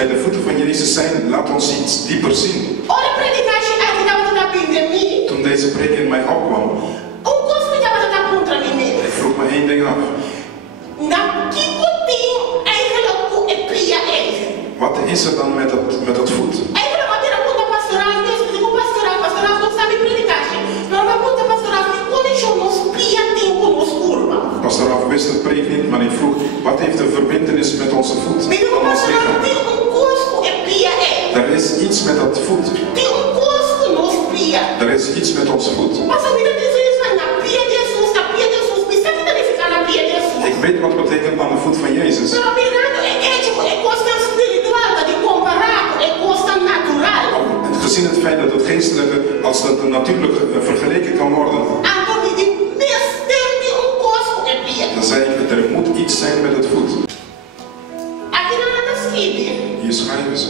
bij de voeten van Jezus zijn, laat ons iets dieper zien. Toen deze preek in mij opkwam, ik vroeg me één ding af. Wat is er dan met dat voet? Pastoraal wist het preek niet, maar ik vroeg, wat heeft de verbintenis met onze voet? Er is iets met dat voet. Er is iets met onze voet. Ik weet wat betekent aan de voet van Jezus. Gezien het feit dat het geestelijke als het natuurlijke vergeleken kan worden. Dan zei ik, er moet iets zijn met het voet. Hier schrijven ze.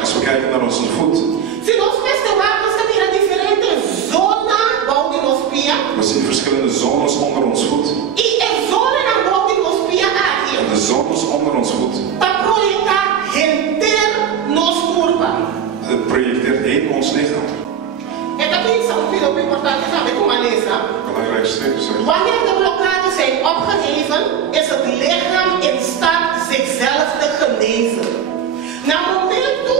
Als we kijken naar onze voet. We zien verschillende zones onder ons voet. En de zones onder ons voet. Het projecteert heen ons lichaam. Belangrijk stuk. Wanneer de blokkades zijn opgeheven, is het lichaam in staat zichzelf te genezen. Na momento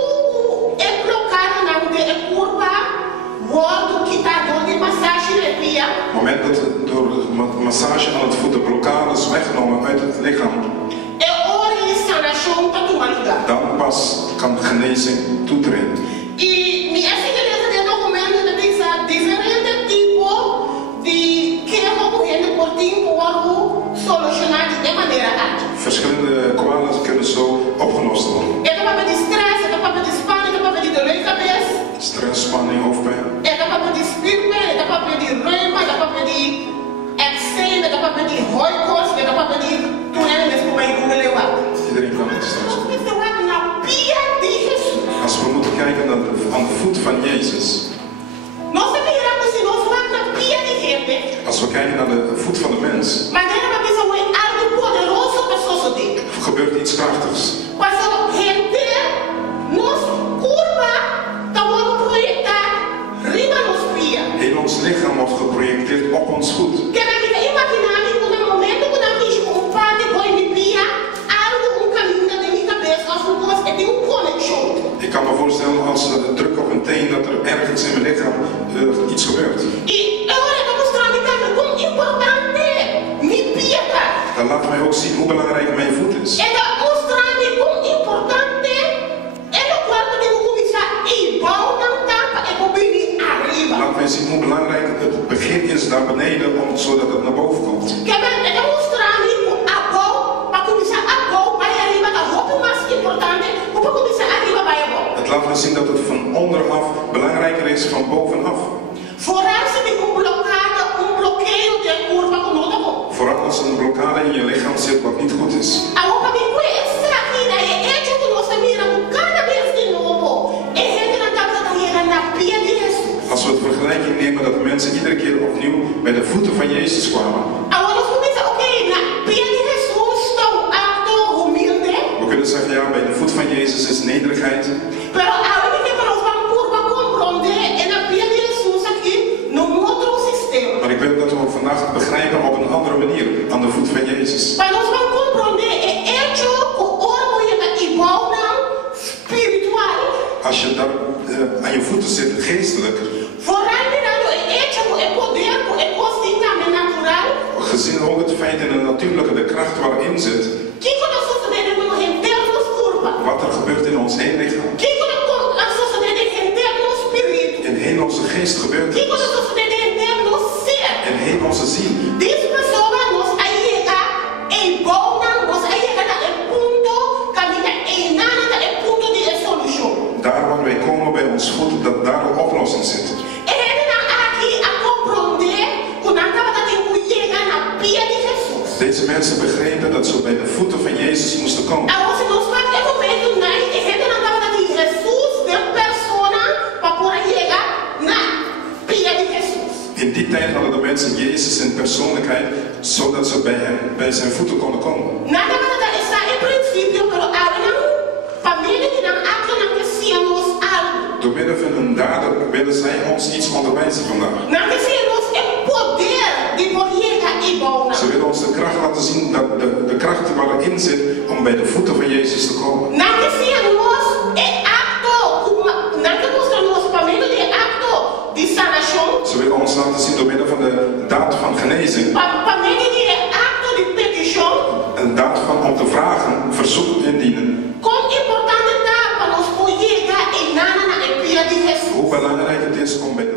é blokkade na de curva, wordt door die massage repia. Op het moment dat door massage aan het voet de blokkade is weggenomen uit het lichaam, dan pas kan genezing toetreden. Verschillende kwalen kunnen zo opgelost worden. Stress, spanning, hoofdpijn. Iedereen kan het stress. Als we moeten kijken aan de voet van Jezus. Als we kijken naar de voet van de mens. Gebeurt iets krachtigs. Heel ons lichaam wordt geprojecteerd op ons voet. Ik kan me voorstellen als we druk op een teen dat er ergens in mijn lichaam iets gebeurt. Dan laat mij ook zien hoe belangrijk mijn voet is. Laat mij zien hoe belangrijk het begin is naar beneden, zodat het naar boven komt. Het laat me zien dat het van onderaf belangrijker is van bovenaf. Vooral als een blokkade in je lichaam zit wat niet goed is. Als we het vergelijking nemen dat de mensen iedere keer opnieuw bij de voeten van Jezus kwamen. We kunnen zeggen, ja, bij de voet van Jezus is nederigheid. Maar ik wil dat we vandaag begrijpen op een andere manier aan de voet van Jezus. Als je daar aan je voeten zit, geestelijk. Gezien ook het feit in de natuurlijke, de kracht waarin zit. Wat er gebeurt in ons heen lichaam. In heel onze geest gebeurt het. In heel onze ziel. Daar waar wij komen bij ons voet, dat daar een oplossing zit. Deze mensen begrepen dat ze bij de persoonlijkheid, zodat ze bij zijn voeten konden komen. Nada mais nada está em princípio pero alguém família que não acha não que se nos algo. Door middel van hun daden willen zij ons iets onderwijzen vandaag. Não que se nos é poder de morrer e bom. Ze willen ons de kracht laten zien, dat de kracht waar erin zit om bij de voeten van Jezus te komen. Não que se nos é acto, não que nos família de acto de sanação. Ze willen ons laten zien door middel van de daad van genezing. Família de acto de petição. Een daad van om te vragen, verzoek indienen. Como importante está para nos poder e nada na empia de Jesus. Hoe belangrijk het is om bij